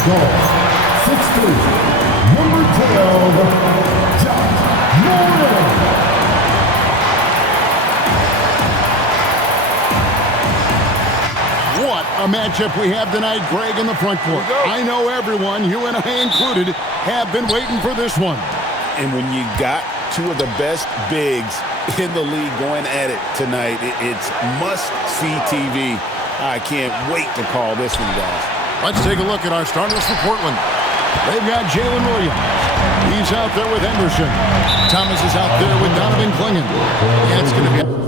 Goal 16, number 12, Josh Morgan. What a matchup we have tonight, Greg, in the front court. I know everyone, you and I included, have been waiting for this one. And when you got two of the best bigs in the league going at it tonight, it's must-see TV. I can't wait to call this one, guys. Let's take a look at our starters for Portland. They've got Jalen Williams. He's out there with Henderson. Thomas is out there with Donovan Clingan. Yeah, it's going to be...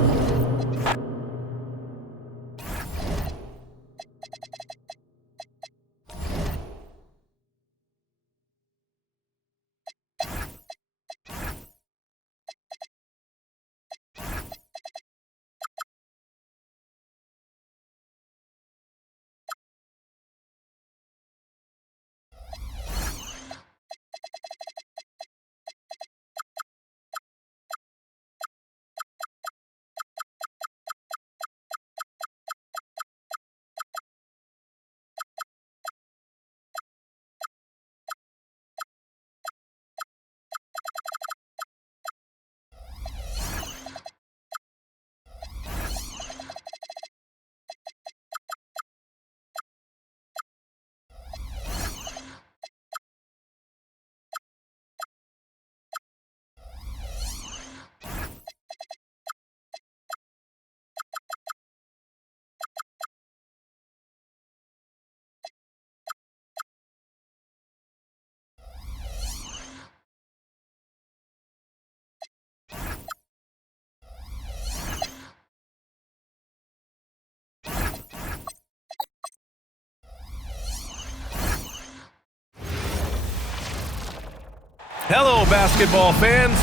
Hello, basketball fans.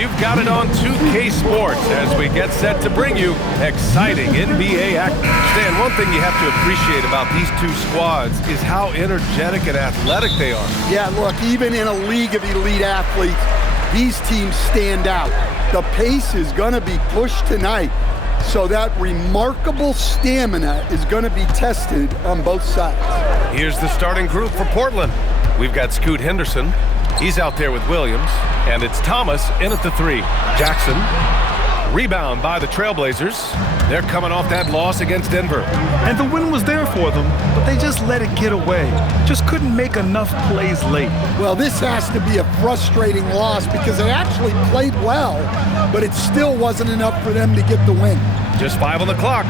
You've got it on 2K Sports as we get set to bring you exciting NBA action. Stan, one thing you have to appreciate about these two squads is how energetic and athletic they are. Yeah, look, even in a league of elite athletes, these teams stand out. The pace is going to be pushed tonight, so that remarkable stamina is going to be tested on both sides. Here's the starting group for Portland. We've got Scoot Henderson. He's out there with Williams, and it's Thomas in at the three. Jackson, rebound by the Trailblazers. They're coming off that loss against Denver. And the win was there for them, but they just let it get away. Just couldn't make enough plays late. Well, this has to be a frustrating loss because they actually played well, but it still wasn't enough for them to get the win. Just 5 on the clock.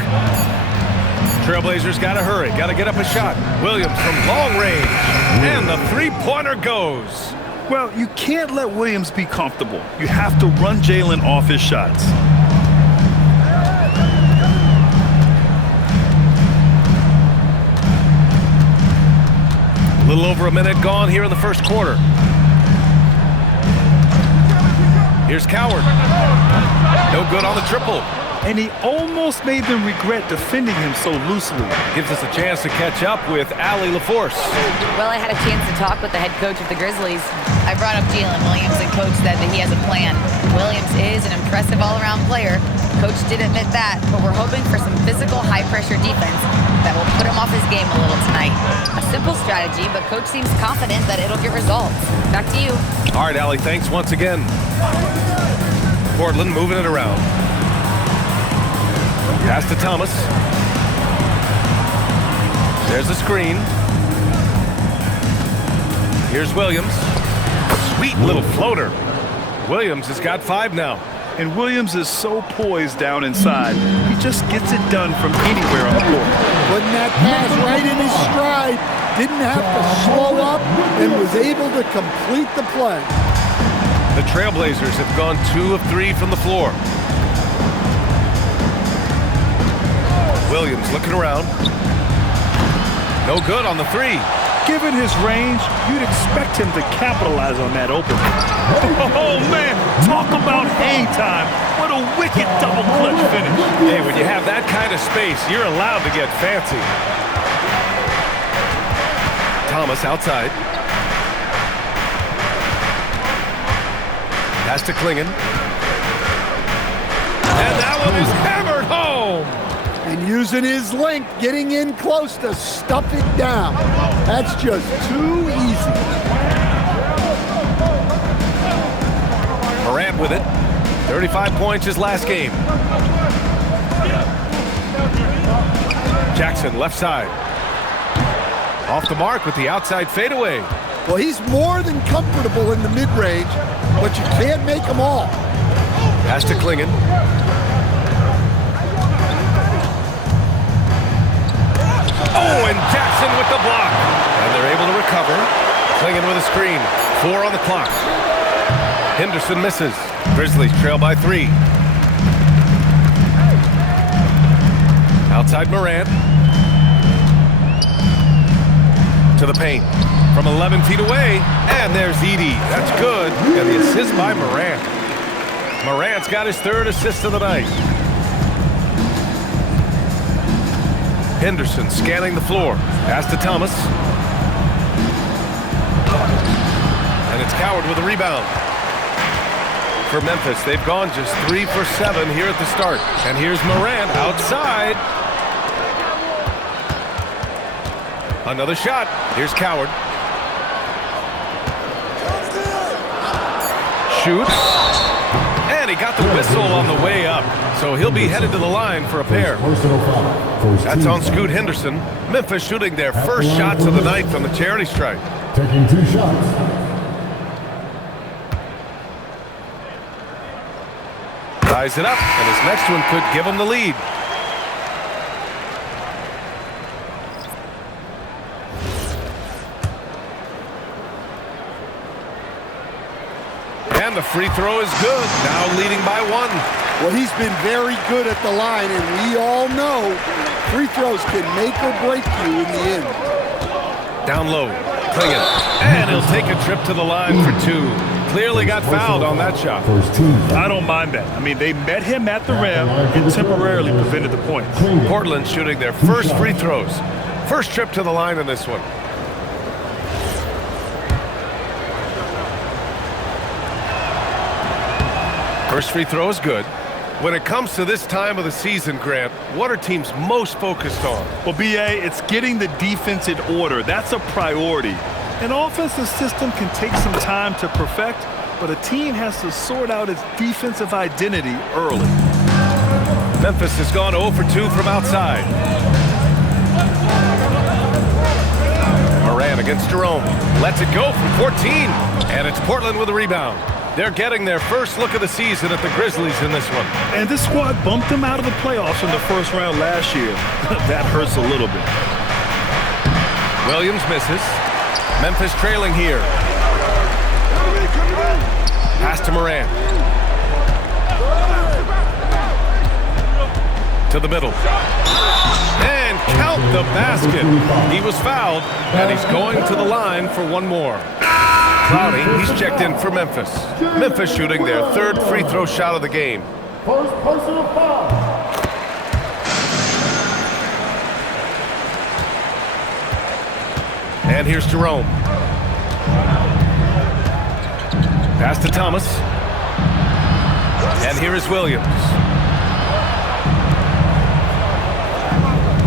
Trailblazers got to hurry, got to get up a shot. Williams from long range, and the three-pointer goes. Well, you can't let Williams be comfortable. You have to run Jalen off his shots. A little over a minute gone here in the first quarter. Here's Coward. No good on the triple. And he almost made them regret defending him so loosely. Gives us a chance to catch up with Allie LaForce. Well, I had a chance to talk with the head coach of the Grizzlies. I brought up Jalen Williams, and Coach said that he has a plan. Williams is an impressive all-around player. Coach did admit that, but we're hoping for some physical, high-pressure defense that will put him off his game a little tonight. A simple strategy, but Coach seems confident that it'll get results. Back to you. All right, Allie, thanks once again. Portland moving it around. Pass to Thomas. There's the screen. Here's Williams. Sweet little floater. Williams has got 5 now. And Williams is so poised down inside. He just gets it done from anywhere on the court. Putting that pass right in his stride. Didn't have to slow up and was able to complete the play. The Trailblazers have gone 2 of 3 from the floor. Williams looking around. No good on the 3. Given his range, you'd expect him to capitalize on that opening. Oh, man, talk about hang time. What a wicked double clutch finish. Hey, when you have that kind of space, you're allowed to get fancy. Thomas outside. Pass to Clingan. And that one is hammered home. And using his length, getting in close to stuff it down. That's just too easy. Morant with it. 35 points his last game. Jackson, left side. Off the mark with the outside fadeaway. Well, he's more than comfortable in the mid-range, but you can't make them all. Pass to Clingan. Oh, and Jackson with the block. And they're able to recover. Clingan with a screen. 4 on the clock. Henderson misses. Grizzlies trail by 3. Outside Morant. To the paint. From 11 feet away. And there's Edey. That's good. And the assist by Morant. Morant's got his 3rd assist of the night. Henderson scanning the floor. Pass to Thomas. And it's Coward with a rebound. For Memphis, they've gone just 3 for 7 here at the start. And here's Morant outside. Another shot. Here's Coward. Shoots. And he got the whistle on the way up. So he'll be headed to the line for a pair. That's on Scoot Henderson. Memphis shooting their first shots of the night from the charity stripe. Taking 2 shots. Ties it up, and his next one could give him the lead. And the free throw is good, now leading by 1. Well, he's been very good at the line, and we all know free throws can make or break you in the end. Down low, Clingan, and he'll take a trip to the line for 2. Clearly got fouled on that shot. I don't mind that. I mean, they met him at the rim and temporarily prevented the points. Portland shooting their first free throws. First trip to the line in this one. First free throw is good. When it comes to this time of the season, Grant, what are teams most focused on? Well, B.A., it's getting the defense in order. That's a priority. An offensive system can take some time to perfect, but a team has to sort out its defensive identity early. Memphis has gone 0 for 2 from outside. Morant against Jerome. Lets it go from 14. And it's Portland with a rebound. They're getting their first look of the season at the Grizzlies in this one. And this squad bumped them out of the playoffs in the first round last year. That hurts a little bit. Williams misses. Memphis trailing here. Pass to Morant. To the middle. And count the basket. He was fouled, and he's going to the line for 1 more. Clowney, he's checked in for Memphis. Memphis shooting their 3rd free throw shot of the game. First personal foul. And here's Jerome. Pass to Thomas. And here is Williams.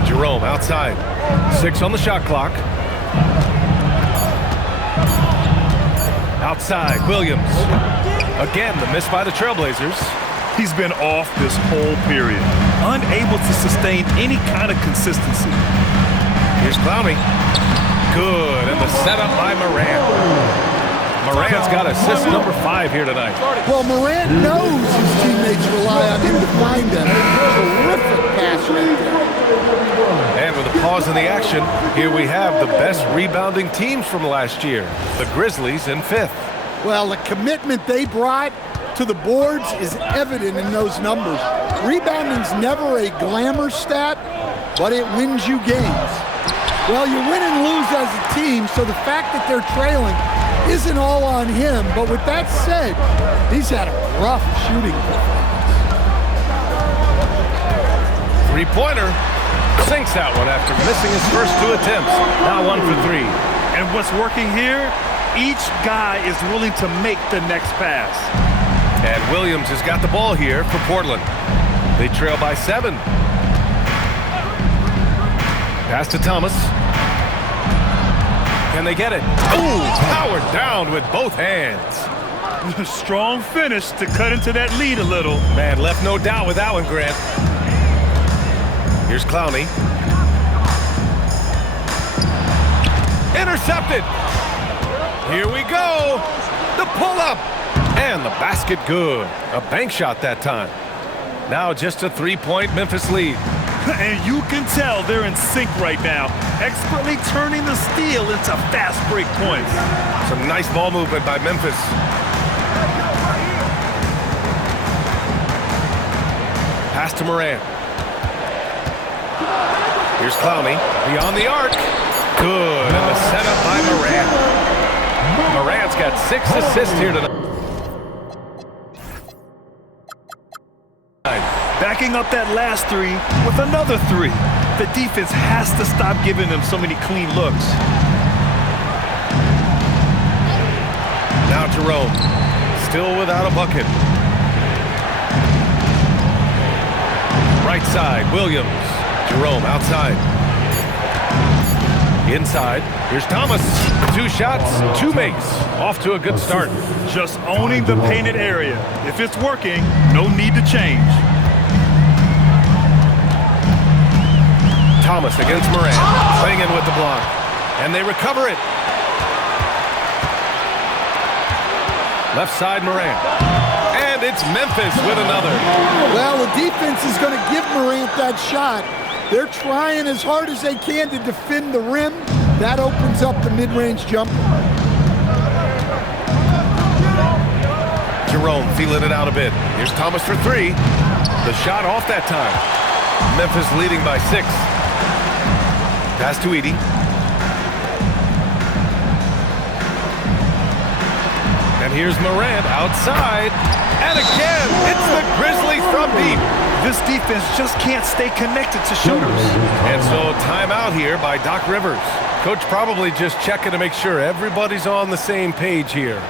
Jerome outside. 6 on the shot clock. Outside, Williams. Again, the miss by the Trailblazers. He's been off this whole period, unable to sustain any kind of consistency. Here's Clowney. Good, and the setup by Morant. Morant's got assist number 5 here tonight. Well, Morant knows his teammates rely on him to find them. Terrific pass right there. And with a pause in the action, here we have the best rebounding teams from last year. The Grizzlies in 5th. Well, the commitment they brought to the boards is evident in those numbers. Rebounding's never a glamour stat, but it wins you games. Well, you win and lose as a team, so the fact that they're trailing isn't all on him. But with that said, he's had a rough shooting performance. Three-pointer. Sinks that one after missing his first 2 attempts. Now 1 for 3. And what's working here? Each guy is willing to make the next pass. And Williams has got the ball here for Portland. They trail by 7. Pass to Thomas. Can they get it? Ooh, powered down with both hands. Strong finish to cut into that lead a little. Man, left no doubt with that one, Grant. Here's Clowney. Intercepted. Here we go. The pull-up. And the basket good. A bank shot that time. Now just a 3-point Memphis lead. And you can tell they're in sync right now, expertly turning the steal into fast break points. Some nice ball movement by Memphis. Pass to Morant. Here's Clowney. Beyond the arc. Good. And the setup by Morant. Morant's got 6 assists here tonight. Backing up that last 3 with another 3. The defense has to stop giving them so many clean looks. Now Jerome. Still without a bucket. Right side, Williams. Jerome outside. Inside, here's Thomas. 2 shots, 2 makes. Off to a good start. Just owning the painted area. If it's working, no need to change. Thomas against Morant. Clingan with the block. And they recover it. Left side, Morant. And it's Memphis with another. Well, the defense is going to give Morant that shot. They're trying as hard as they can to defend the rim. That opens up the mid-range jumper. Jerome feeling it out a bit. Here's Thomas for 3. The shot off that time. Memphis leading by 6. Pass to Edey. And here's Morant outside. And again, it's the Grizzlies from deep. This defense just can't stay connected to shooters. And so timeout here by Doc Rivers. Coach probably just checking to make sure everybody's on the same page here.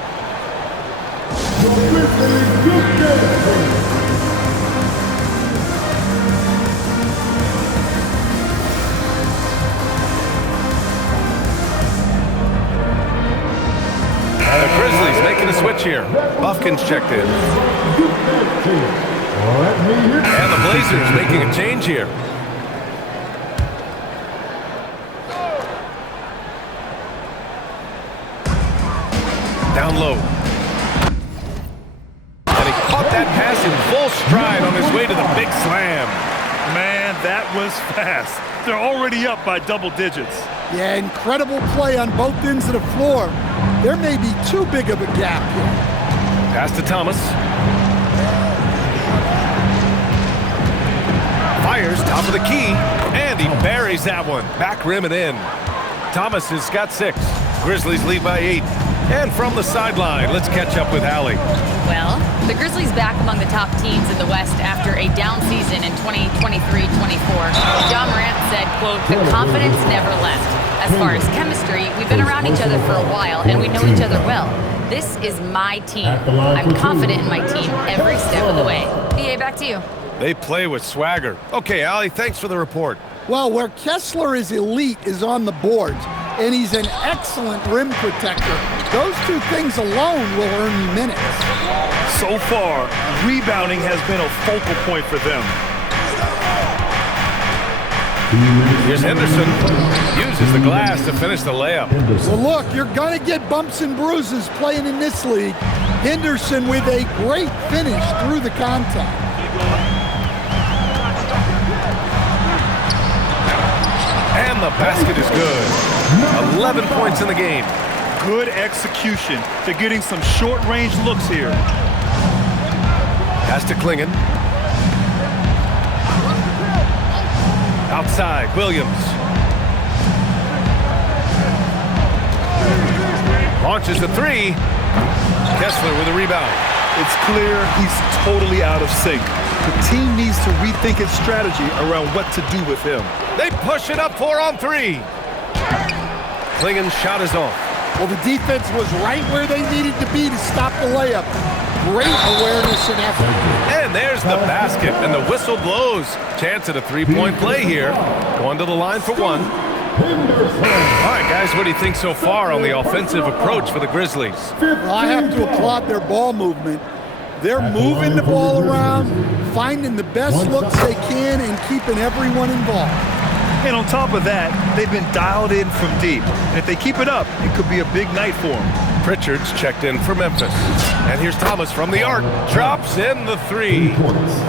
The Grizzlies making a switch here. Buffkin's checked in. And the Blazers making a change here. Down low. And he caught that pass in full stride on his way to the big slam. Man, that was fast. They're already up by double digits. Yeah, incredible play on both ends of the floor. There may be too big of a gap here. Pass to Thomas. Fires top of the key, and he buries that one. Back rim and in. Thomas has got 6. Grizzlies lead by 8. And from the sideline, let's catch up with Allie. Well, the Grizzlies back among the top teams in the West after a down season in 2023-24. John Morant said, quote, "The confidence never left. As far as chemistry, we've been around each other for a while, and we know each other well. This is my team. I'm confident in my team every step of the way." BA, back to you. They play with swagger. Okay, Allie, thanks for the report. Well, where Kessler is elite is on the boards, and he's an excellent rim protector. Those 2 things alone will earn you minutes. So far, rebounding has been a focal point for them. Here's Henderson. Uses the glass to finish the layup. Well, look, you're going to get bumps and bruises playing in this league. Henderson with a great finish through the contact. And the basket is good. 11 points in the game. Good execution. They're getting some short-range looks here. Pass to Clingan. Outside, Williams. Launches the 3. Kessler with a rebound. It's clear he's totally out of sync. The team needs to rethink its strategy around what to do with him. They push it up 4 on 3. Clingan's shot is off. Well, the defense was right where they needed to be to stop the layup. Great awareness and effort. And there's the basket, and the whistle blows. Chance at a three-point play here. Going to the line for one. All right, guys, what do you think so far on the offensive approach for the Grizzlies? Well, I have to applaud their ball movement. They're moving the ball around, finding the best looks they can, and keeping everyone involved. And on top of that, they've been dialed in from deep. And if they keep it up, it could be a big night for them. Pritchard's checked in for Memphis. And here's Thomas from the arc. Drops in the three.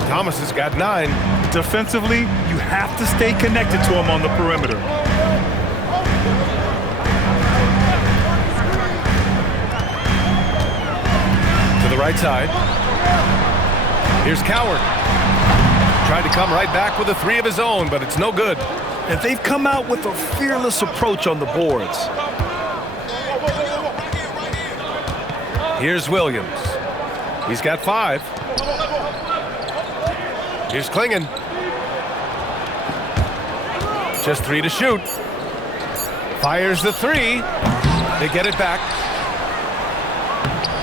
Thomas has got 9. Defensively, you have to stay connected to him on the perimeter. To the right side. Here's Coward. Tried to come right back with a 3 of his own, but it's no good. And they've come out with a fearless approach on the boards. Here's Williams. He's got 5. Here's Clingan. Just 3 to shoot. Fires the 3. They get it back.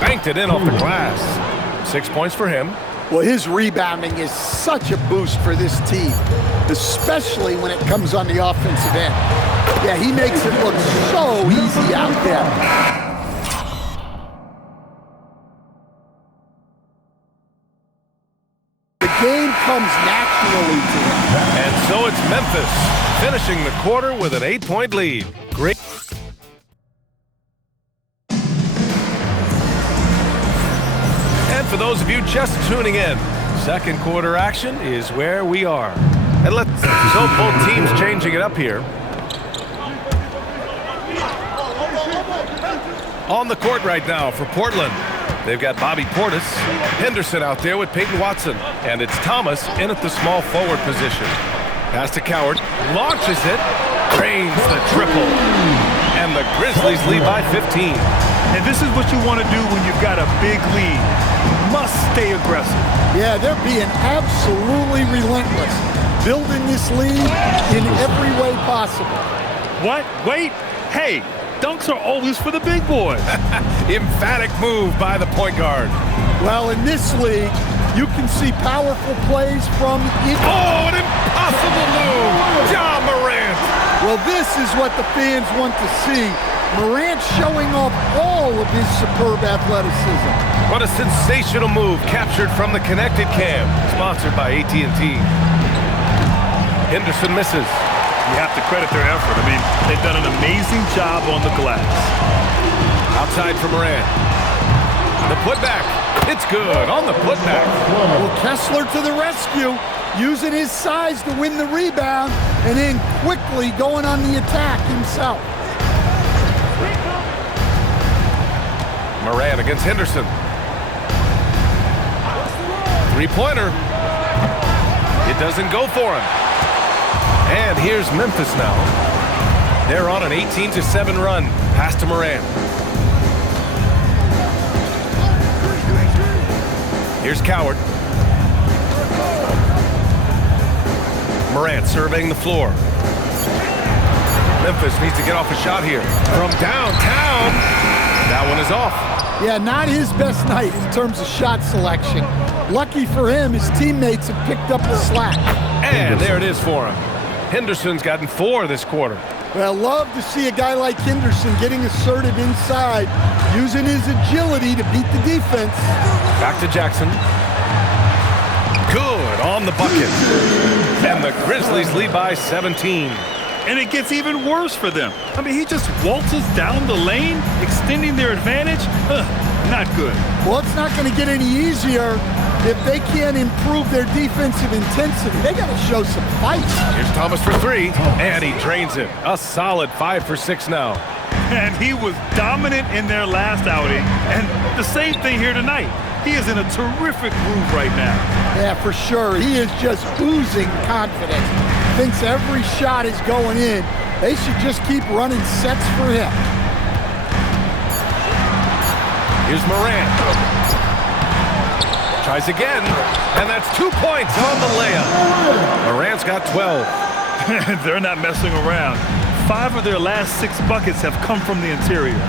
Banked it in off the glass. 6 points for him. Well, his rebounding is such a boost for this team, especially when it comes on the offensive end. Yeah, he makes it look so easy out there. The game comes naturally to him. And so it's Memphis finishing the quarter with an 8-point lead. Great. And for those of you just tuning in, second quarter action is where we are. And so both teams changing it up here. On the court right now for Portland. They've got Bobby Portis, Henderson out there with Peyton Watson, and it's Thomas in at the small forward position. Pass to Coward, launches it, drains the triple, and the Grizzlies lead by 15. And this is what you want to do when you've got a big lead. Must stay aggressive. Yeah, they're being absolutely relentless, building this lead in every way possible. What? Wait. Hey, dunks are always for the big boys. Emphatic move by the point guard. Well, in this league, you can see powerful plays from... Oh, an impossible move! Ja Morant! Well, this is what the fans want to see. Morant showing off all of his superb athleticism. What a sensational move captured from the Connected Cam, sponsored by AT&T. Henderson misses. You have to credit their effort. I mean, they've done an amazing job on the glass. Outside for Morant. The putback. It's good on the putback. Well, Kessler to the rescue, using his size to win the rebound, and then quickly going on the attack himself. Morant against Henderson. Three-pointer. It doesn't go for him. And here's Memphis now. They're on an 18-7 run. Pass to Morant. Here's Coward. Morant surveying the floor. Memphis needs to get off a shot here. From downtown. That one is off. Yeah, not his best night in terms of shot selection. Lucky for him, his teammates have picked up the slack. And there it is for him. Henderson's gotten 4 this quarter. Well, love to see a guy like Henderson getting assertive inside, using his agility to beat the defense. Back to Jackson. Good on the bucket. And the Grizzlies lead by 17. And it gets even worse for them. I mean, he just waltzes down the lane, extending their advantage. Not good. Well, it's not going to get any easier if they can't improve their defensive intensity. They got to show some fight. Here's Thomas for 3, and he drains it. A solid 5 for 6 now. And he was dominant in their last outing. And the same thing here tonight. He is in a terrific groove right now. Yeah, for sure. He is just oozing confidence. Thinks every shot is going in. They should just keep running sets for him. Here's Morant. Tries again, and that's 2 points on the layup. Morant's got 12. They're not messing around. 5 of their last 6 buckets have come from the interior.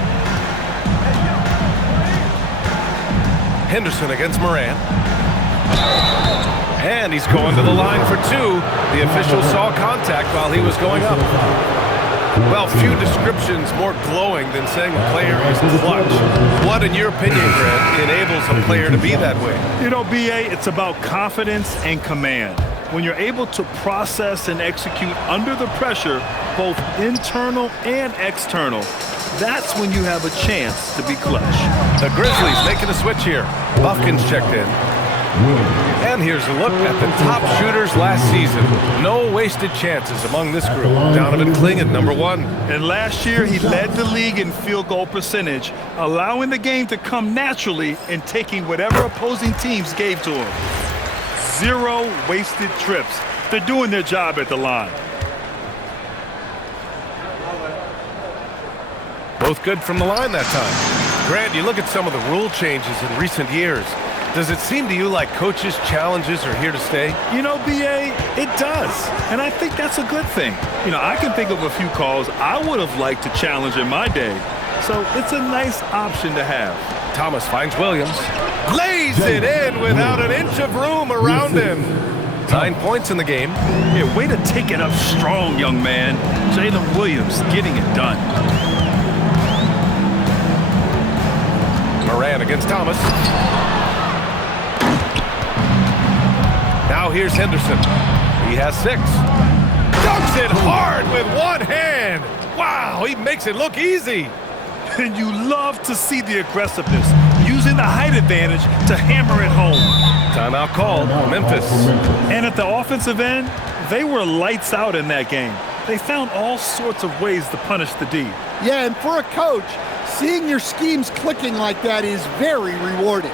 Henderson against Moran. And he's going to the line for two. The official saw contact while he was going up. Well, few descriptions more glowing than saying a player is clutch. What, in your opinion, Grant, enables a player to be that way? You know, B.A., it's about confidence and command. When you're able to process and execute under the pressure, both internal and external, that's when you have a chance to be clutch. The Grizzlies making a switch here. Bufkin's checked in. And here's a look at the top shooters last season. No wasted chances among this group. Donovan Clingan, number 1. And last year, he led the league in field goal percentage, allowing the game to come naturally and taking whatever opposing teams gave to him. 0 wasted trips. They're doing their job at the line. Both good from the line that time. Grant, you look at some of the rule changes in recent years. Does it seem to you like coaches' challenges are here to stay? You know, B.A., it does. And I think that's a good thing. You know, I can think of a few calls I would have liked to challenge in my day. So it's a nice option to have. Thomas finds Williams. Lays it in without an inch of room around him. 9 points in the game. Yeah, way to take it up strong, young man. Jalen Williams getting it done. Moran against Thomas. Now here's Henderson. He has 6. Dunks it hard with one hand. Wow, he makes it look easy. And you love to see the aggressiveness, using the height advantage to hammer it home. Timeout called, Memphis. And at the offensive end, they were lights out in that game. They found all sorts of ways to punish the D. Yeah, and for a coach, seeing your schemes clicking like that is very rewarding.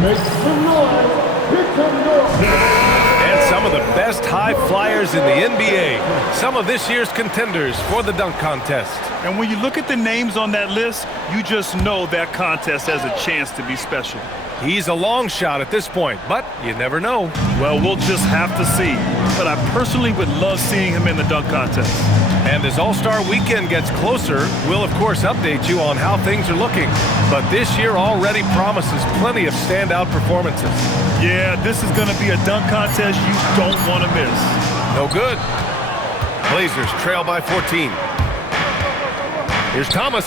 Make some noise. Here comes noise. And some of the best high flyers in the NBA. Some of this year's contenders for the dunk contest. And when you look at the names on that list, you just know that contest has a chance to be special. He's a long shot at this point, but you never know. Well, we'll just have to see. But I personally would love seeing him in the dunk contest. And as All-Star Weekend gets closer, we'll of course update you on how things are looking. But this year already promises plenty of standout performances. Yeah, this is going to be a dunk contest you don't want to miss. No good. Blazers trail by 14. Here's Thomas.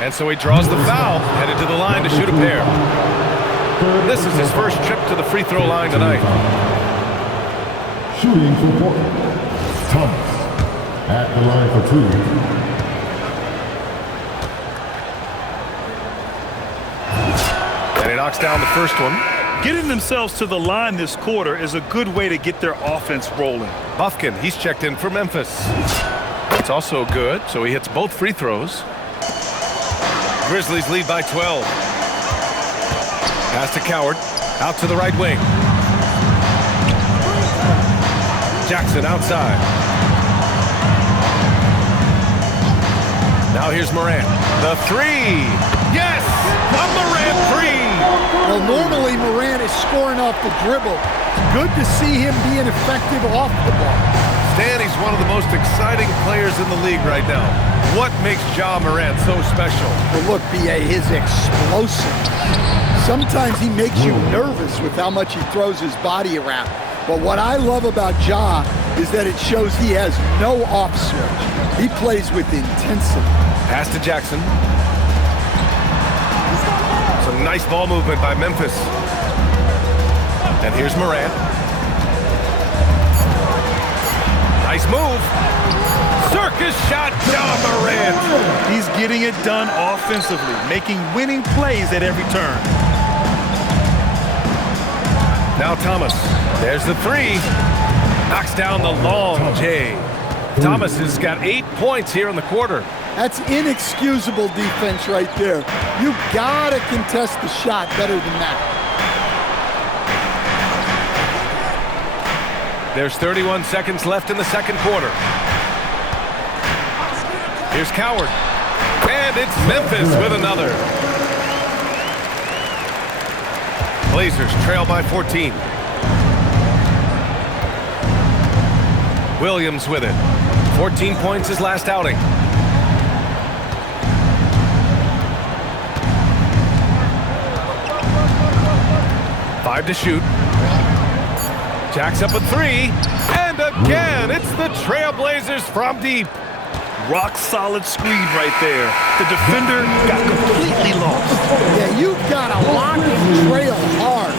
And so he draws the foul, headed to the line to shoot a pair. This is his first trip to the free throw line tonight. Shooting for Portland. Thomas at the line for 2. And he knocks down the first one. Getting themselves to the line this quarter is a good way to get their offense rolling. Bufkin, he's checked in for Memphis. That's also good, so he hits both free throws. Grizzlies lead by 12. Pass to Coward. Out to the right wing. Jackson outside. Now here's Moran. The 3. Yes! A Moran 3! Well, normally Moran is scoring off the dribble. Good to see him being effective off the ball. Stan, he's one of the most exciting players in the league right now. What makes Ja Morant so special? Well, look, B.A., his explosive. Sometimes he makes you nervous with how much he throws his body around. But what I love about Ja is that it shows he has no off switch. He plays with intensity. Pass to Jackson. Some nice ball movement by Memphis. And here's Morant. Nice move. Circus shot, Ja Morant. He's getting it done offensively, making winning plays at every turn. Now Thomas. There's the 3. Knocks down the long J. Thomas has got 8 points here in the quarter. That's inexcusable defense right there. You gotta contest the shot better than that. There's 31 seconds left in the second quarter. Here's Coward. And it's Memphis with another. Blazers trail by 14. Williams with it. 14 points his last outing. 5 to shoot. Jacks up a 3. And again, it's the Trailblazers from deep. Rock solid screen right there. The defender got completely lost. Yeah, you've got to lock and trail hard.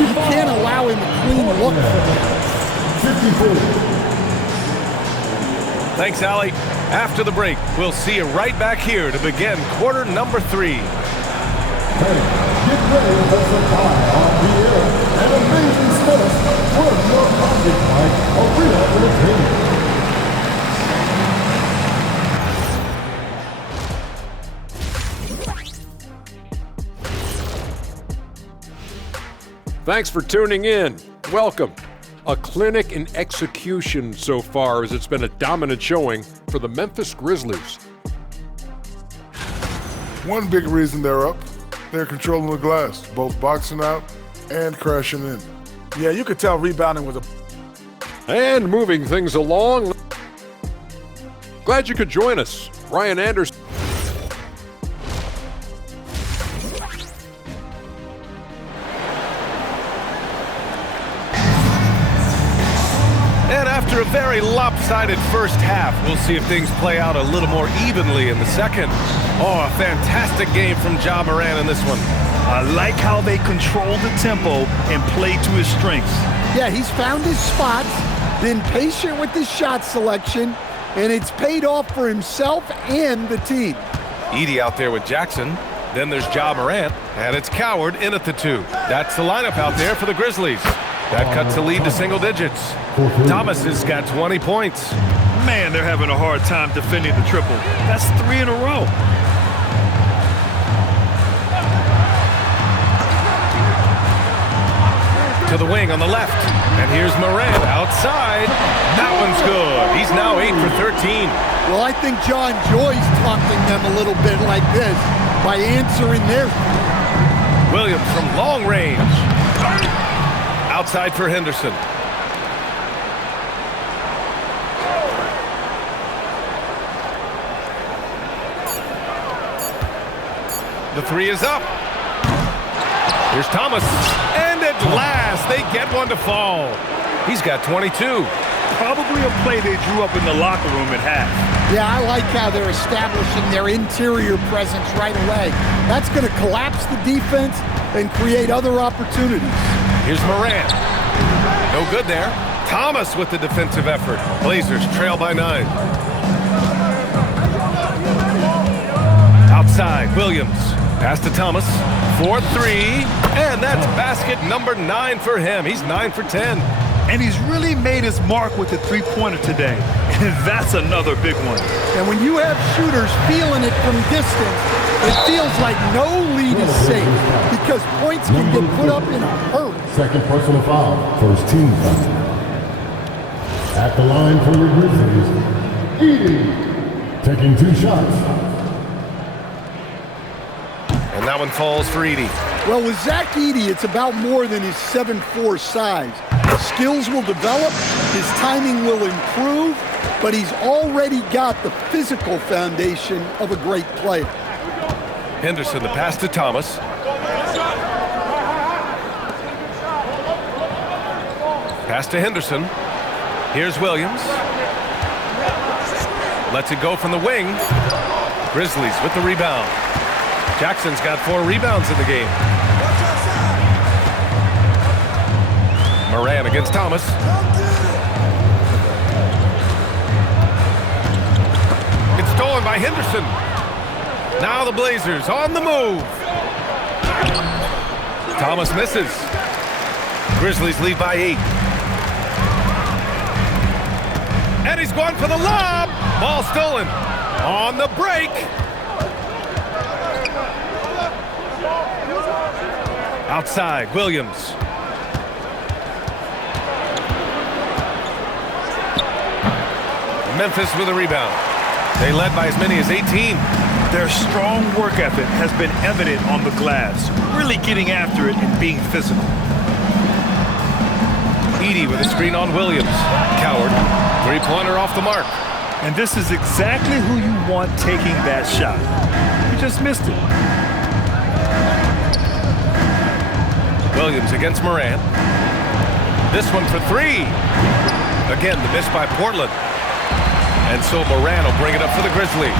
You can't allow him a clean look for that. Thanks, Allie. After the break, we'll see you right back here to begin quarter number 3. Get ready for some time on the air and amazing sports from your project by Arena Entertainment. Thanks for tuning in. Welcome. A clinic in execution so far, as it's been a dominant showing for the Memphis Grizzlies. One big reason they're up, they're controlling the glass, both boxing out and crashing in. Yeah, you could tell rebounding was a... And moving things along. Glad you could join us. Ryan Anderson. And after a very lopsided first half, we'll see if things play out a little more evenly in the second. Oh, a fantastic game from Ja Morant in this one. I like how they control the tempo and play to his strengths. Yeah, he's found his spots, been patient with his shot selection, and it's paid off for himself and the team. Edey out there with Jackson. Then there's Ja Morant, and it's Coward in at the 2. That's the lineup out there for the Grizzlies. That cuts the lead to single digits. Thomas has got 20 points. Man, they're having a hard time defending the triple. That's 3 in a row. To the wing on the left. And here's Morant outside. That one's good. He's now 8 for 13. Well, I think Ja enjoys taunting them a little bit like this by answering their... Williams from long range. Outside for Henderson. The 3 is up. Here's Thomas. And at last, they get one to fall. He's got 22. Probably a play they drew up in the locker room at half. Yeah, I like how they're establishing their interior presence right away. That's going to collapse the defense and create other opportunities. Here's Morant. No good there. Thomas with the defensive effort. Blazers trail by 9. Outside, Williams. Pass to Thomas. 4-3. And that's basket number 9 for him. He's 9 for 10. And he's really made his mark with the three-pointer today. And that's another big one. And when you have shooters feeling it from distance, it feels like no lead is safe because points can get put up in a hurry. Second personal foul, first team foul. At the line for your Grizzlies, Edey, taking 2 shots. And that one falls for Edey. Well, with Zach Edey, it's about more than his 7'4" size. Skills will develop, his timing will improve, but he's already got the physical foundation of a great player. Henderson, the pass to Thomas. Pass to Henderson. Here's Williams. Lets it go from the wing. Grizzlies with the rebound. Jackson's got 4 rebounds in the game. Morant against Thomas. It's stolen by Henderson. Now the Blazers on the move. Thomas misses. Grizzlies lead by 8. And he's going for the lob. Ball stolen. On the break. Outside, Williams. Memphis with a rebound. They led by as many as 18. Their strong work ethic has been evident on the glass, really getting after it and being physical. Edey with a screen on Williams. Coward. Three-pointer off the mark. And this is exactly who you want taking that shot. You just missed it. Williams against Morant. This one for three. Again, the miss by Portland. And so Morant will bring it up for the Grizzlies.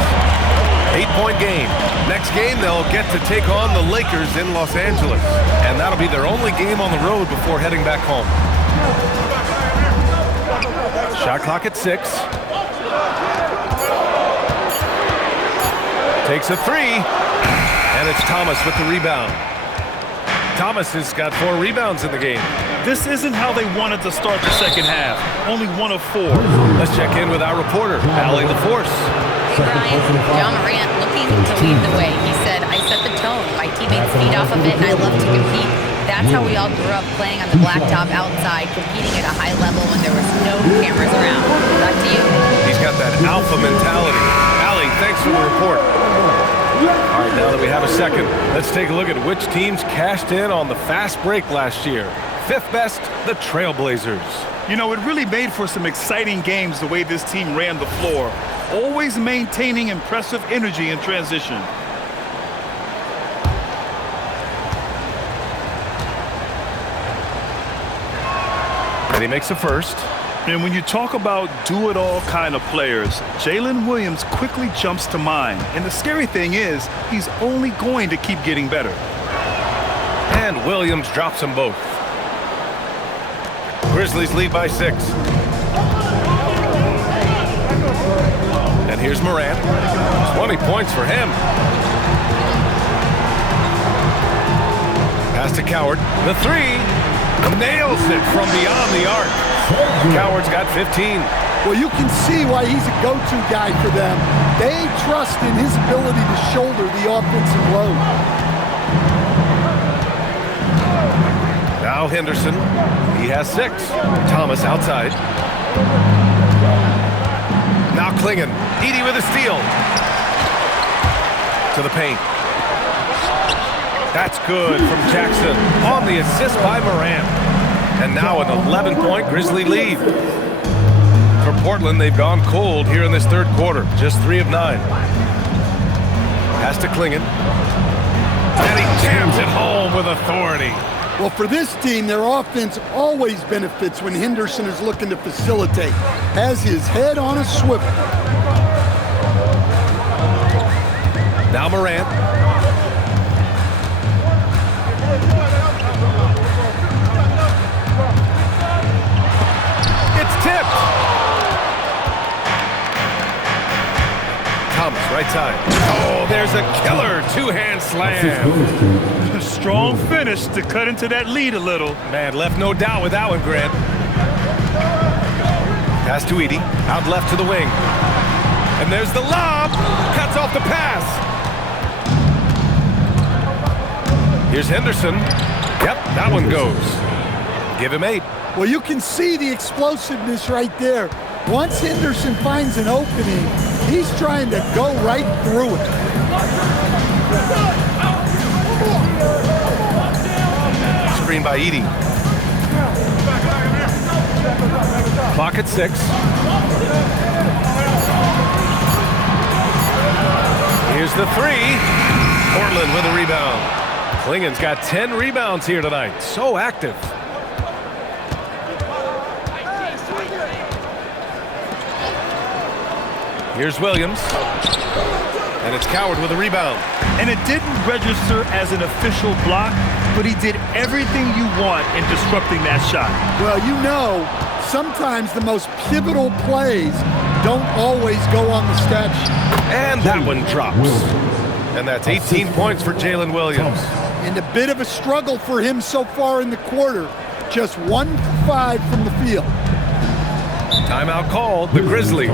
8-point game. Next game, they'll get to take on the Lakers in Los Angeles. And that'll be their only game on the road before heading back home. Shot clock at 6. Takes a three. And it's Thomas with the rebound. Thomas has got 4 rebounds in the game. This isn't how they wanted to start the second half. Only 1 of 4. Let's check in with our reporter, Allie LaForce. Hey, Brian. John Morant looking to lead the way. He said, I set the tone. My teammates feed off of it, and I love to compete. That's how we all grew up, playing on the blacktop outside, competing at a high level when there was no cameras around. Back to you. He's got that alpha mentality. Allie, thanks for the report. All right, now that we have a second, let's take a look at which teams cashed in on the fast break last year. 5th best, the Trailblazers. You know, it really made for some exciting games the way this team ran the floor, always maintaining impressive energy in transition. And he makes the first. And when you talk about do-it-all kind of players, Jalen Williams quickly jumps to mind. And the scary thing is, he's only going to keep getting better. And Williams drops them both. Grizzlies lead by 6. And here's Morant. 20 points for him. Pass to Coward. The three. Nails it from beyond the arc. Coward's got 15. Well, you can see why he's a go-to guy for them. They trust in his ability to shoulder the offensive load. Now Henderson. He has 6. Thomas outside. Now Clingan. Edey with a steal. To the paint. That's good from Jackson on the assist by Morant. And now an 11-point Grizzly lead. For Portland, they've gone cold here in this third quarter. Just 3 of 9. Pass to Clingan. And he jams it home with authority. Well, for this team, their offense always benefits when Henderson is looking to facilitate. Has his head on a swivel. Now Morant. Tipped. Thomas, right side. Oh, there's a killer 2-hand slam. A strong finish to cut into that lead a little. Man, left no doubt with that one, Grant. Pass to Edey. Out left to the wing. And there's the lob. Cuts off the pass. Here's Henderson. Yep, that one goes. Give him 8. Well, you can see the explosiveness right there. Once Henderson finds an opening, he's trying to go right through it. Screen by Edey. Clock at 6. Here's the 3. Portland with a rebound. Clingan's got 10 rebounds here tonight. So active. Here's Williams. And it's Coward with a rebound. And it didn't register as an official block, but he did everything you want in disrupting that shot. Well, you know, sometimes the most pivotal plays don't always go on the stat sheet. And that one drops. And that's 18 points for Jalen Williams. And a bit of a struggle for him so far in the quarter. Just 1 for 5 from the field. Timeout called, the Grizzlies.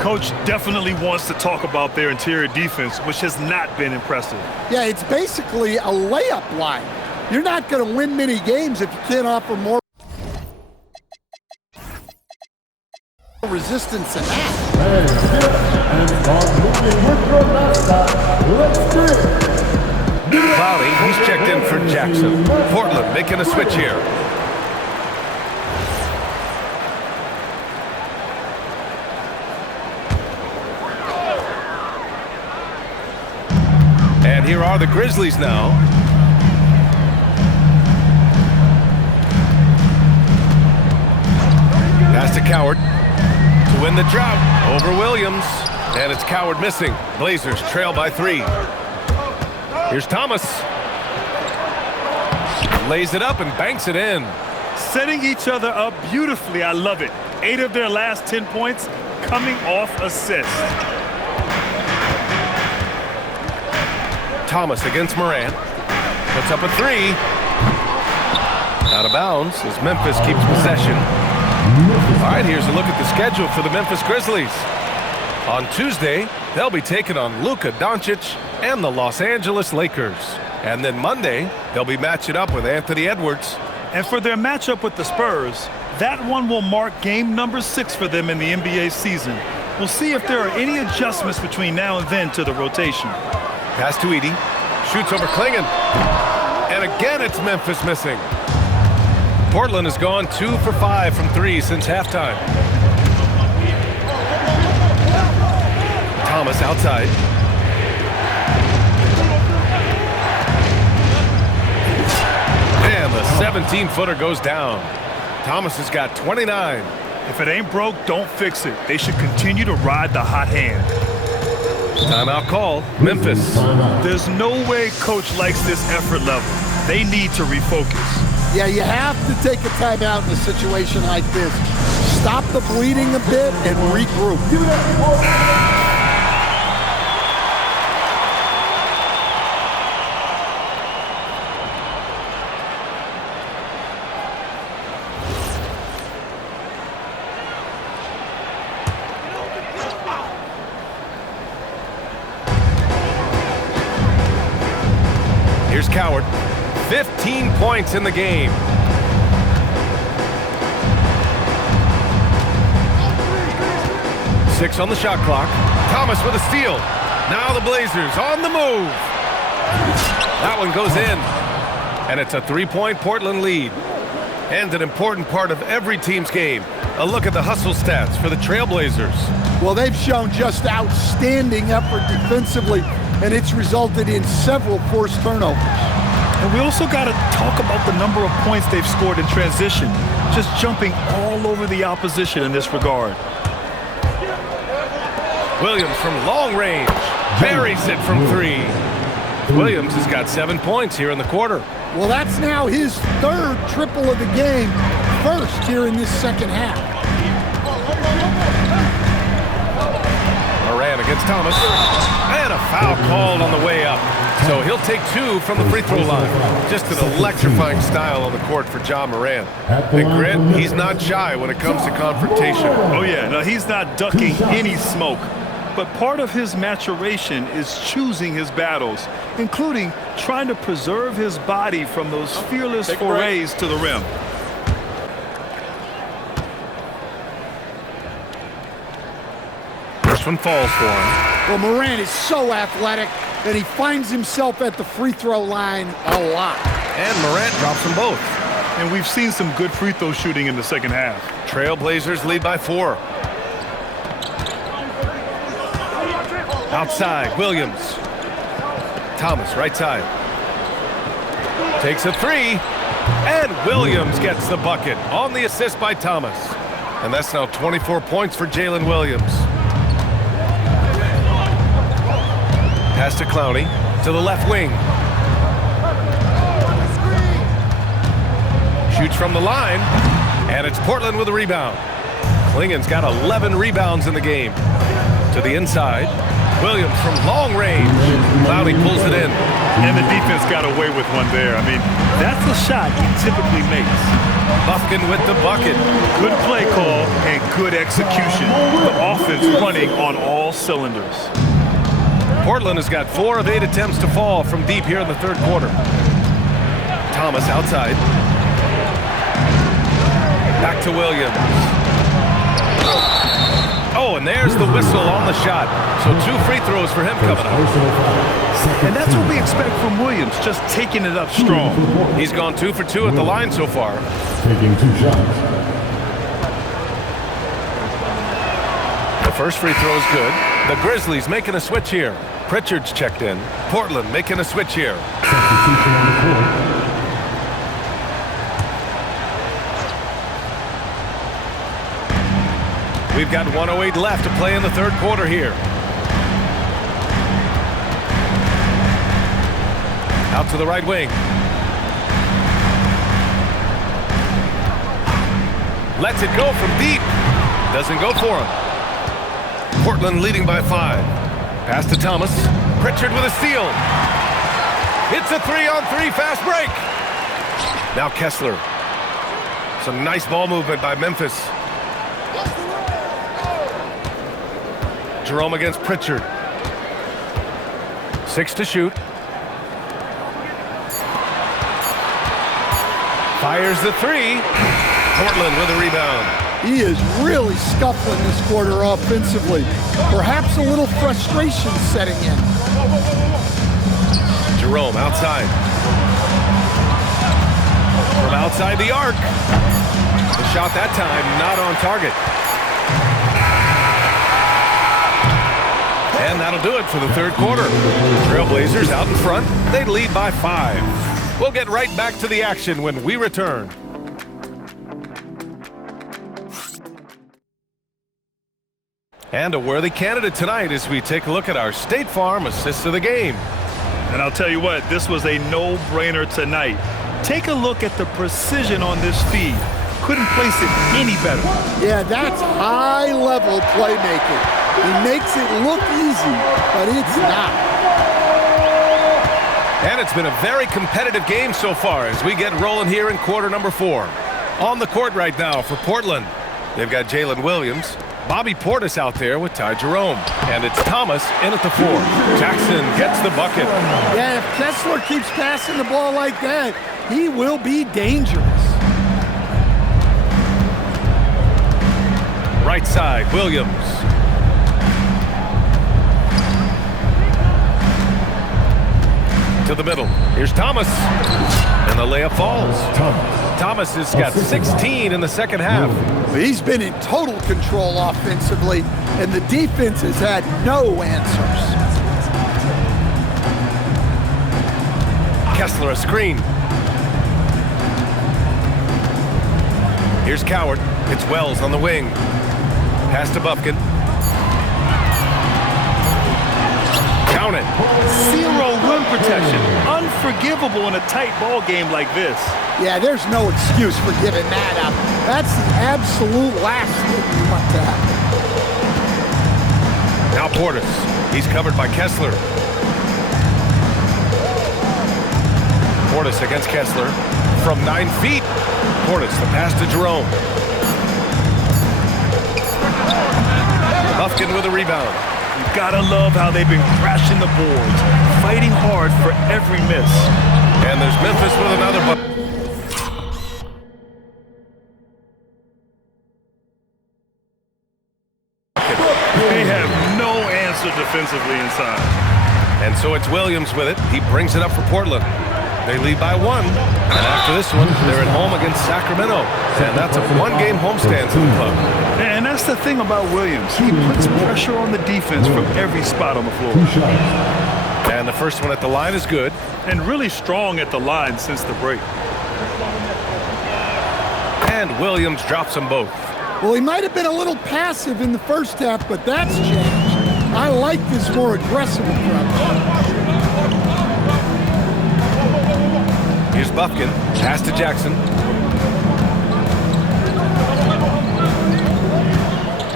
Coach definitely wants to talk about their interior defense, which has not been impressive. Yeah, it's basically a layup line. You're not going to win many games if you can't offer more resistance than that. Cloudy, he's checked in for Jackson. Portland making a switch here. And here are the Grizzlies now. Pass to Coward to win the drought over Williams. And it's Coward missing. Blazers trail by 3. Here's Thomas. Lays it up and banks it in. Setting each other up beautifully. I love it. 8 of their last 10 points coming off assists. Thomas against Morant. Puts up a 3. Out of bounds as Memphis keeps possession. All right, here's a look at the schedule for the Memphis Grizzlies. On Tuesday, they'll be taking on Luka Doncic and the Los Angeles Lakers. And then Monday, they'll be matching up with Anthony Edwards. And for their matchup with the Spurs, that one will mark game number 6 for them in the NBA season. We'll see if there are any adjustments between now and then to the rotation. Pass to Edey. Shoots over Klingon. And again, it's Memphis missing. Portland has gone 2 for 5 from 3 since halftime. Thomas outside. And the 17-footer goes down. Thomas has got 29. If it ain't broke, don't fix it. They should continue to ride the hot hand. Timeout call, Memphis. There's no way coach likes this effort level. They need to refocus. Yeah, you have to take a timeout in a situation like this. Stop the bleeding a bit and regroup. Here's Coward. 15 points in the game. Six on the shot clock. Thomas with a steal. Now the Blazers on the move. That one goes in. And it's a 3-point Portland lead. And an important part of every team's game. A look at the hustle stats for the Trailblazers. Well, they've shown just outstanding effort defensively, and it's resulted in several forced turnovers. And we also got to talk about the number of points they've scored in transition, just jumping all over the opposition in this regard. Williams from long range buries it from 3. Williams has got 7 points here in the quarter. Well, that's now his 3rd triple of the game, first here in this second half. Morant against Thomas. And a foul called on the way up. So he'll take 2 from the free throw line. Just an electrifying style on the court for Ja Morant. And Grant, he's not shy when it comes to confrontation. Oh yeah, no, he's not ducking any smoke. But part of his maturation is choosing his battles, including trying to preserve his body from those fearless forays to the rim. First one falls for him. Well, Morant is so athletic, and he finds himself at the free throw line a lot. And Morant drops them both. And we've seen some good free throw shooting in the second half. Trailblazers lead by 4. Outside, Williams. Thomas, right side. Takes a 3. And Williams gets the bucket on the assist by Thomas. And that's now 24 points for Jalen Williams. Pass to Clowney, to the left wing. Shoots from the line, and it's Portland with a rebound. Klingon's got 11 rebounds in the game. To the inside, Williams from long range. Clowney pulls it in. And the defense got away with one there. I mean, that's the shot he typically makes. Bufkin with the bucket. Good play call and good execution. The offense running on all cylinders. Portland has got 4 of 8 attempts to fall from deep here in the 3rd quarter. Thomas outside. Back to Williams. Oh, and there's the whistle on the shot. So 2 free throws for him coming up. And that's what we expect from Williams, just taking it up strong. He's gone 2 for 2 at the line so far. Taking 2 shots. The first free throw is good. The Grizzlies making a switch here. Pritchard's checked in. Portland making a switch here. We've got 1:08 left to play in the third quarter here. Out to the right wing. Lets it go from deep. Doesn't go for him. Portland leading by 5. Pass to Thomas. Pritchard with a steal. It's a 3-on-3 fast break. Now Kessler. Some nice ball movement by Memphis. Jerome against Pritchard. 6 to shoot. Fires the 3. Portland with a rebound. He is really scuffling this quarter offensively. Perhaps a little frustration setting in. Jerome outside. From outside the arc. The shot that time not on target. And that'll do it for the third quarter. Trailblazers out in front. They lead by 5. We'll get right back to the action when we return. And a worthy candidate tonight as we take a look at our State Farm assist of the game. And I'll tell you what, this was a no-brainer tonight. Take a look at the precision on this feed. Couldn't place it any better. Yeah, that's high-level playmaking. He makes it look easy, but it's not. And it's been a very competitive game so far as we get rolling here in quarter number 4. On the court right now for Portland, they've got Jalen Williams, Bobby Portis out there with Ty Jerome. And it's Thomas in at the 4. Jackson gets the bucket. Yeah, if Kessler keeps passing the ball like that, he will be dangerous. Right side, Williams. To the middle. Here's Thomas. And the layup falls. Thomas has got 16 in the second half. He's been in total control offensively, and the defense has had no answers. Kessler a screen. Here's Coward. It's Wells on the wing. Pass to Bufkin. Count it. Zero rim protection. Unforgivable in a tight ball game like this. Yeah, there's no excuse for giving that up. That's the absolute last thing you want to happen. Now Portis. He's covered by Kessler. Portis against Kessler. From 9 feet. Portis, the pass to Jerome. Bufkin with a rebound. You gotta love how they've been crashing the boards, fighting hard for every miss. And there's Memphis with another bucket. They have no answer defensively inside. And so it's Williams with it. He brings it up for Portland. They lead by 1. And after this one, they're at home against Sacramento. And that's a 1-game homestand for the club. And that's the thing about Williams. He puts pressure on the defense from every spot on the floor. And the first one at the line is good. And really strong at the line since the break. And Williams drops them both. Well, he might have been a little passive in the first half, but that's changed. I like this more aggressive approach. Here's Bufkin. Pass to Jackson.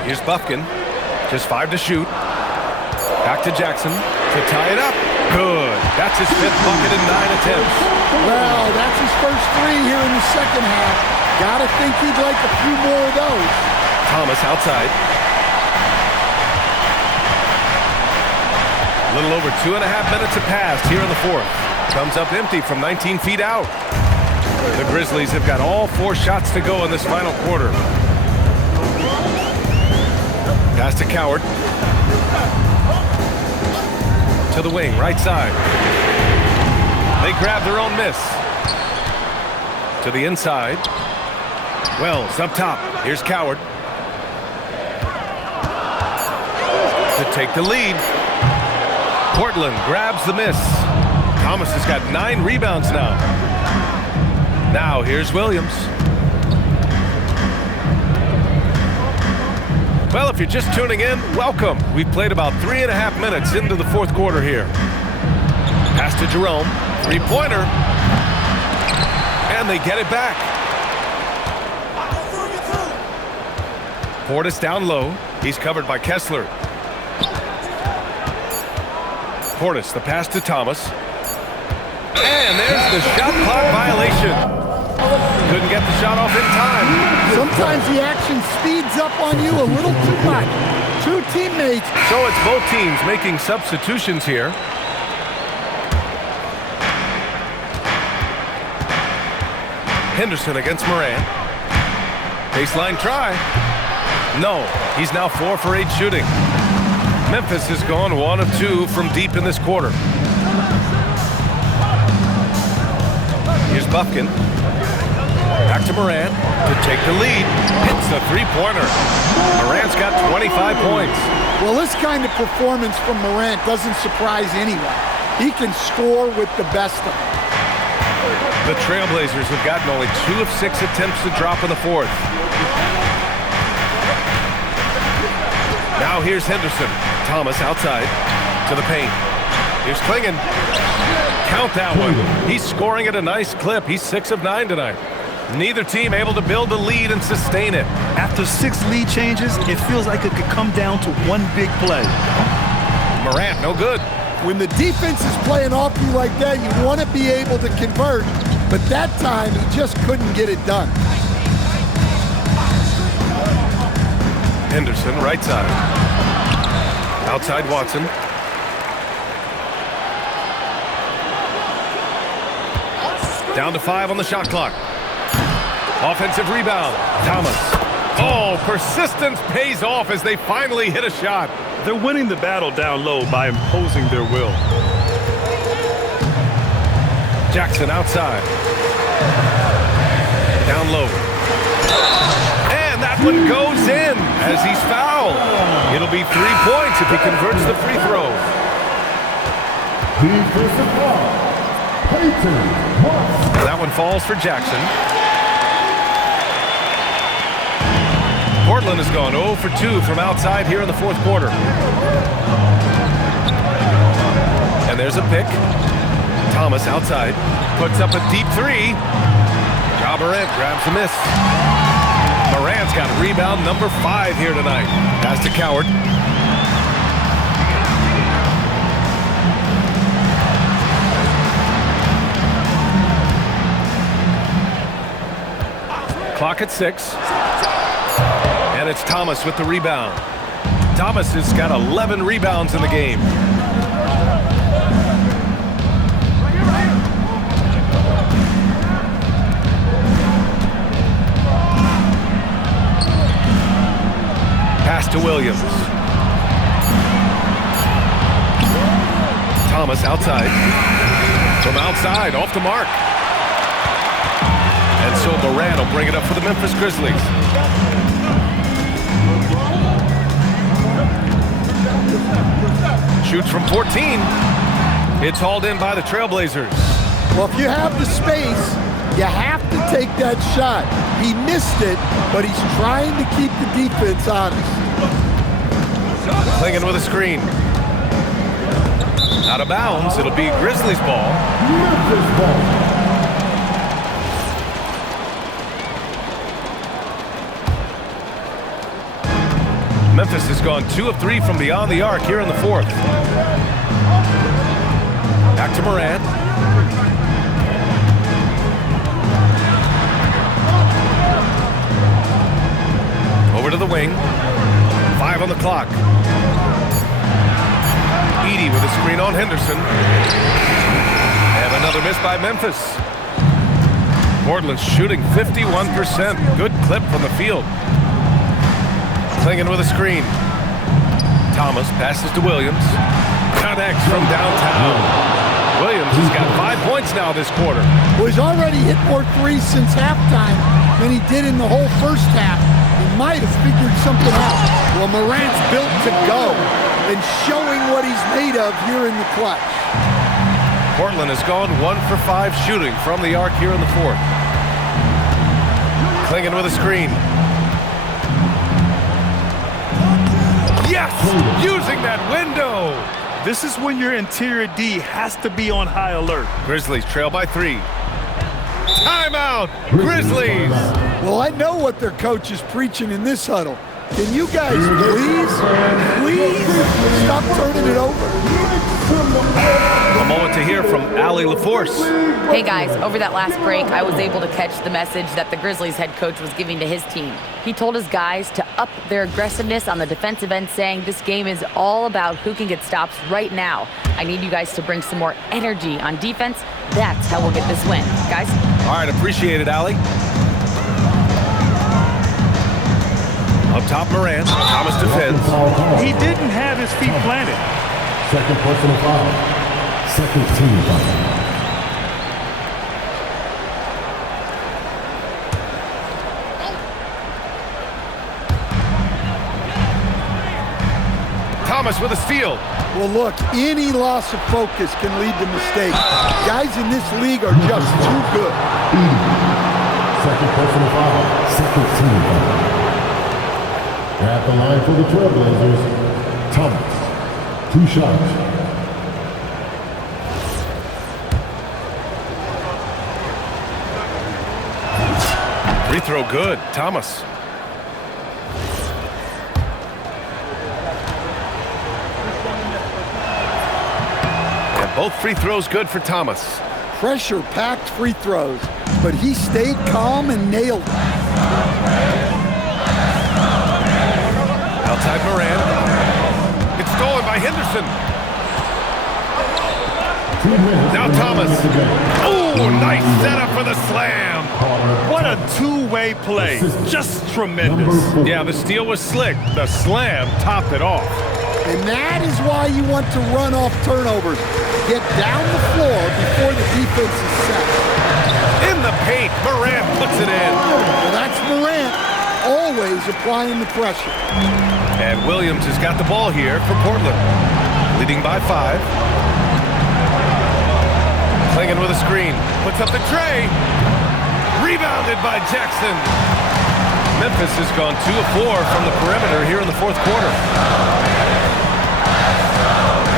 Here's Bufkin. Just 5 to shoot. Back to Jackson to tie it up. Good. That's his 5th bucket in 9 attempts. Well, that's his first 3 here in the second half. Gotta think he'd like a few more of those. Thomas outside. A little over 2.5 minutes have passed here in the 4th. Comes up empty from 19 feet out. The Grizzlies have got all 4 shots to go in this final quarter. Pass to Coward. To the wing, right side. They grab their own miss. To the inside. Wells up top. Here's Coward. To take the lead. Portland grabs the miss. Thomas has got 9 rebounds now. Now here's Williams. Well, if you're just tuning in, welcome. We've played about 3.5 minutes into the fourth quarter here. Pass to Jerome. 3-pointer. And they get it back. Portis down low. He's covered by Kessler. Portis, the pass to Thomas. And there's the shot clock violation. Couldn't get the shot off in time. Sometimes the action speeds up on you a little too much. 2 teammates. So it's both teams making substitutions here. Henderson against Morant. Baseline try. No, he's now 4 for 8 shooting. Memphis has gone 1 of 2 from deep in this quarter. Here's Buffkin. Back to Morant to take the lead. Hits the 3-pointer. Morant's got 25 points. Well, this kind of performance from Morant doesn't surprise anyone. He can score with the best of them. The Trailblazers have gotten only 2 of 6 attempts to drop in the fourth. Now here's Henderson. Thomas outside to the paint. Here's Clingan. Count that one. He's scoring at a nice clip. He's 6 of 9 tonight. Neither team able to build a lead and sustain it. After 6 lead changes, it feels like it could come down to one big play. Morant, no good. When the defense is playing off you like that, you want to be able to convert. But that time, he just couldn't get it done. Henderson, right side. Outside Watson. Down to 5 on the shot clock. Offensive rebound. Thomas. Oh, persistence pays off as they finally hit a shot. They're winning the battle down low by imposing their will. Jackson outside. Down low. And that one goes in as he's fouled. It'll be 3 points if he converts the free throw. That one falls for Jackson. Portland has gone 0 for 2 from outside here in the fourth quarter. And there's a pick. Thomas outside. Puts up a deep 3. Ja Morant grabs the miss. Morant's got rebound number 5 here tonight. Pass to Coward. Clock at 6. And it's Thomas with the rebound. Thomas has got 11 rebounds in the game. Pass to Williams. Thomas outside. From outside, off the mark. And so Morant will bring it up for the Memphis Grizzlies. Shoots from 14. It's hauled in by the Trailblazers. Well, if you have the space, you have to take that shot. He missed it, but he's trying to keep the defense honest. Clingan with a screen. Out of bounds. It'll be Grizzlies ball. Memphis has gone 2 of 3 from beyond the arc here in the fourth. Back to Morant. Over to the wing. 5 on the clock. Edey with a screen on Henderson. And another miss by Memphis. Portland shooting 51%. Good clip from the field. Clingan with a screen. Thomas passes to Williams. Connects from downtown. Williams has got 5 points now this quarter. Well, he's already hit more threes since halftime than he did in the whole first half. He might have figured something out. Well, Morant's built to go. and showing what he's made of here in the clutch. Portland has gone 1 for 5 shooting from the arc here in the fourth. Clingan with a screen. Yes! Using that window! This is when your interior D has to be on high alert. Grizzlies trail by 3. Timeout! Grizzlies! Well, I know what their coach is preaching in this huddle. Can you guys please stop turning it over? A moment to hear from Allie LaForce. Hey guys, over that last break, I was able to catch the message that the Grizzlies head coach was giving to his team. He told his guys to up their aggressiveness on the defensive end, saying this game is all about who can get stops right now. I need you guys to bring some more energy on defense. That's how we'll get this win. Guys? All right, appreciate it, Allie. Up top, Morant. Thomas defends. He didn't have his feet planted. Second personal foul. Second team foul. Thomas with a steal. Well, look, any loss of focus can lead to mistakes. Guys in this league are just too good. Second personal foul. Second team foul. At the line for the Trailblazers, Thomas. 2 shots. Free throw good. Thomas. And both free throws good for Thomas. Pressure-packed free throws, but he stayed calm and nailed it. Outside Morant. It's stolen by Henderson. Now Thomas. Oh, nice setup for the slam. What a two-way play. Just tremendous. Yeah, the steal was slick. The slam topped it off. And that is why you want to run off turnovers. Get down the floor before the defense is set. In the paint, Morant puts it in. Well, that's Morant, always applying the pressure. And Williams has got the ball here for Portland. Leading by 5. Clingan with a screen. Puts up the tray. Rebounded by Jackson. Memphis has gone 2 of 4 from the perimeter here in the fourth quarter.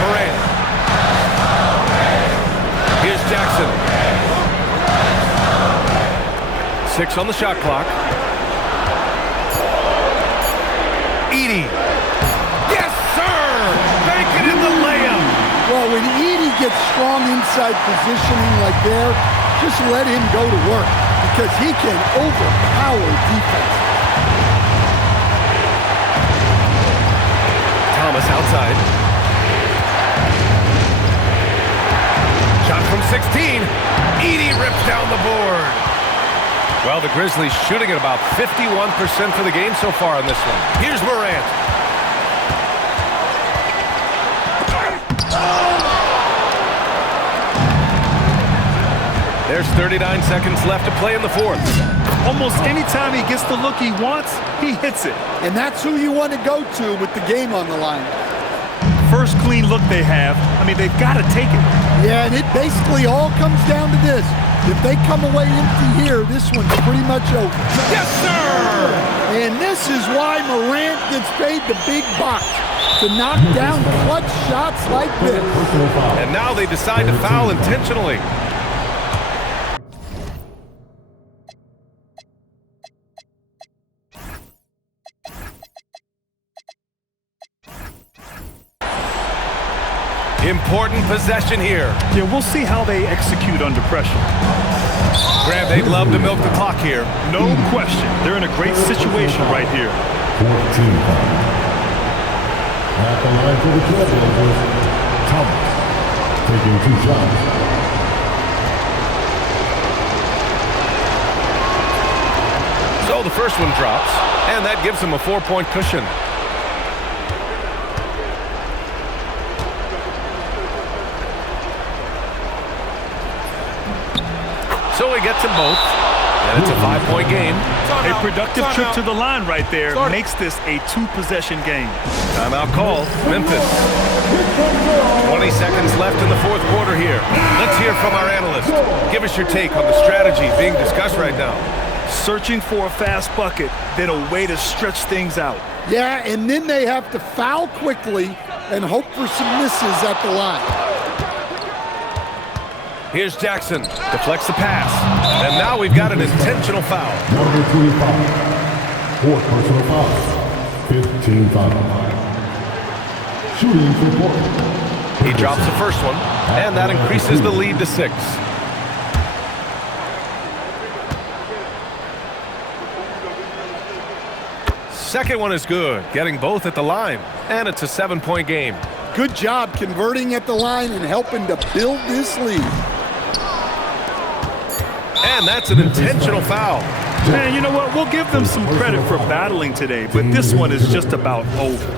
Morant. Here's Jackson. 6 on the shot clock. Edey. Yes, sir! Make it in the layup. Well, when Edey gets strong inside positioning like there, just let him go to work because he can overpower defense. Thomas outside. Shot from 16. Edey rips down the board. Well, the Grizzlies shooting at about 51% for the game so far on this one. Here's Morant. There's 39 seconds left to play in the fourth. Almost any time he gets the look he wants, he hits it. And that's who you want to go to with the game on the line. First clean look they have, I mean, they've got to take it. Yeah, and it basically all comes down to this. If they come away empty here, this one's pretty much over. Yes, sir! And this is why Morant gets paid the big bucks, to knock down clutch shots like this. And now they decide to foul intentionally. Important possession here. Yeah, we'll see how they execute under pressure. Grant, they'd love to milk the clock here. No question. They're in a great situation right here. 14 foul. At the line for the Trailblazers, Thomas. Taking 2 shots. So the first one drops, and that gives them a 4-point cushion. So he gets them both. And it's a 5-point game. A productive trip to the line right there makes this a 2-possession game. Timeout call, Memphis. 20 seconds left in the fourth quarter here. Let's hear from our analyst. Give us your take on the strategy being discussed right now. Searching for a fast bucket, then a way to stretch things out. Yeah, and then they have to foul quickly and hope for some misses at the line. Here's Jackson, deflects the pass, and now we've got an intentional foul. Number 25. 4th personal foul. 15 foul. Shooting for Portland. He drops the first one, and that increases the lead to 6. Second one is good, getting both at the line, and it's a 7-point game. Good job converting at the line and helping to build this lead. And that's an intentional foul. Man, you know what? We'll give them some credit for battling today, but this one is just about over.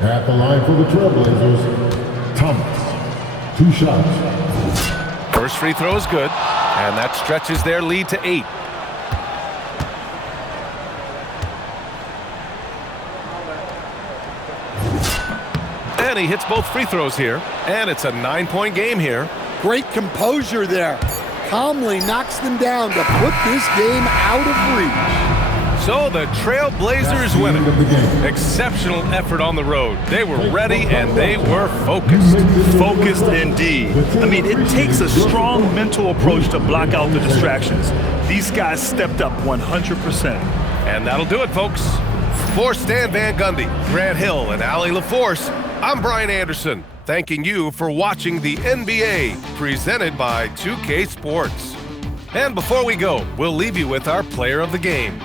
At the line for the Trailblazers, Thomas. 2 shots. First free throw is good, and that stretches their lead to 8. And he hits both free throws here, and it's a 9-point game here. Great composure there. Calmly knocks them down to put this game out of reach. So the Trailblazers win it. Exceptional effort on the road. They were ready and they were focused. Focused indeed. I mean, it takes a strong mental approach to block out the distractions. These guys stepped up 100%. And that'll do it, folks. For Stan Van Gundy, Grant Hill, and Allie LaForce, I'm Brian Anderson, thanking you for watching the NBA presented by 2K Sports. And before we go, we'll leave you with our player of the game.